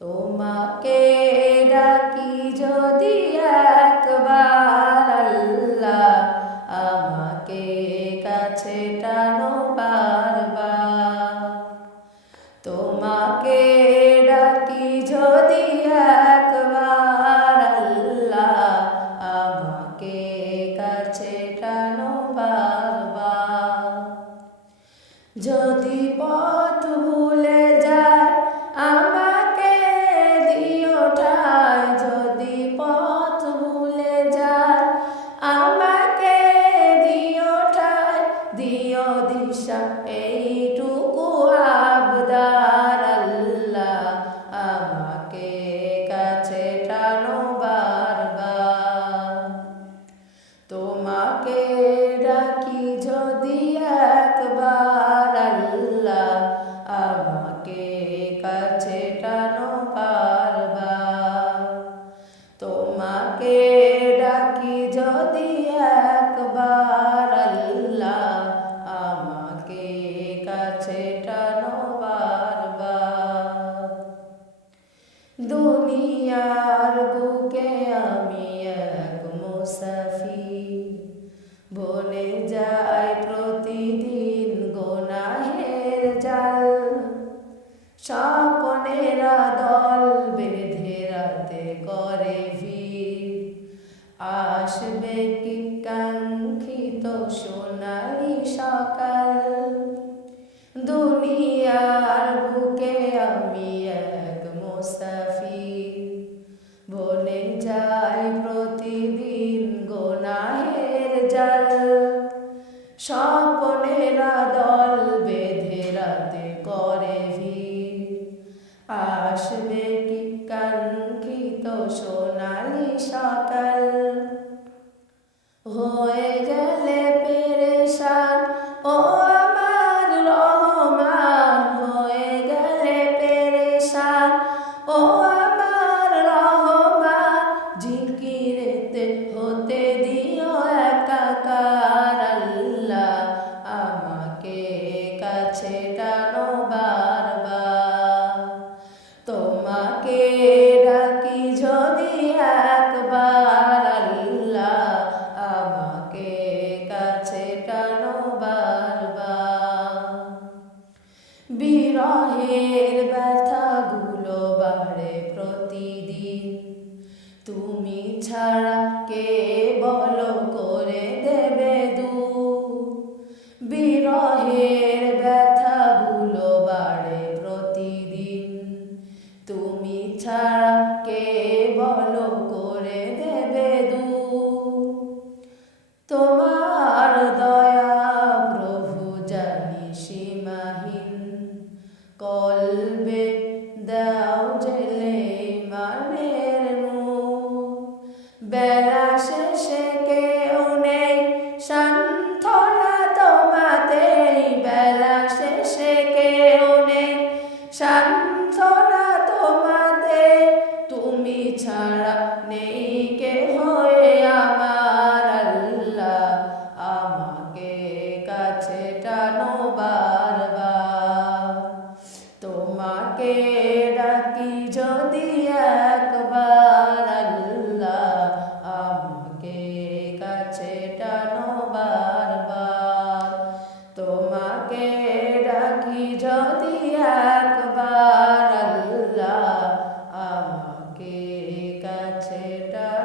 তোমাকে ডাকি যদি একবার আল্লাহ, আমাকে কাছে টানো বারবার। তোমাকে ডাকি যদি একবার আল্লাহ, আমাকে কাছে টানো বারবার। যদি পথ ভুলে যায় আমাকে দিও ঠায়, যদি পথ ভুলে যায় আমাকে দিও ঠায়, দিও দিশা এইটুকু আবদার আল্লাহ, আমাকে কাছে টানো বারবার। তোমাকে ডাকি যদি একবার আল্লাহ, আমাকে কাছে টানো বারবার। তোমাকে ডাকি যদি একবার আল্লাহ, আমাকে কাছে টানো বারবার। দুনিয়ার বুকে আমি এক মুসাফির, বনে যায় প্রতিদিন গুনাহের জাল। স্বপ্নেরা দল বেঁধে রাতে করে ভিড়, আসবে কি কাঙ্ক্ষিত সোনালি সকাল। দুনিয়ার বুকে আমি এক মুসাফির, বনে যাই প্রতিদিন গুনাহের জাল। স্বপ্নেরা দল বেঁধে রাতে করে ভিড়, আসবে কি কাঙ্ক্ষিত সোনালি সকাল। হয়ে গেলে পেরেশান ও আমার রহমান, হয়ে গেলে পেরেশান ও আমার রহমান। জিকিরেতে হতে দিও একাকার আল্লাহ, আমাকে কাছে টানো বারবার। তোমাকে ডাকি যদি একবার আল্লাহ, আমাকে কাছে টানো বারবার। বিরহের ব্যথাগুলো বাড়ে প্রতিদিন, তুমি ছাড়া কে বলো করে দেবে দূর। বিরহের ব্যথাগুলো বাড়ে প্রতিদিন, তুমি ছাড়া কে বলো করে দেবে দূর। তোমার দয়া প্রভু জানি সীমাহীন, কলবে দাও জেলে ইমানের নূর। বেলা শেষে কেউ নেই সান্ত্বনা তোমাতেই, বেলা শেষে কেউ নেই সান্ত্বনা তোমাতে। তুমি ছাড়া নেই কেহ আমার আল্লাহ, আমাকে কাছে টানো বারবার। তোমাকে ডাকি যদি একবার আল্লাহ, আমাকে কাছে টানো বারবার। তোমাকে ডাকি যদি একবার আল্লাহ, আমাকে কাছে টানো।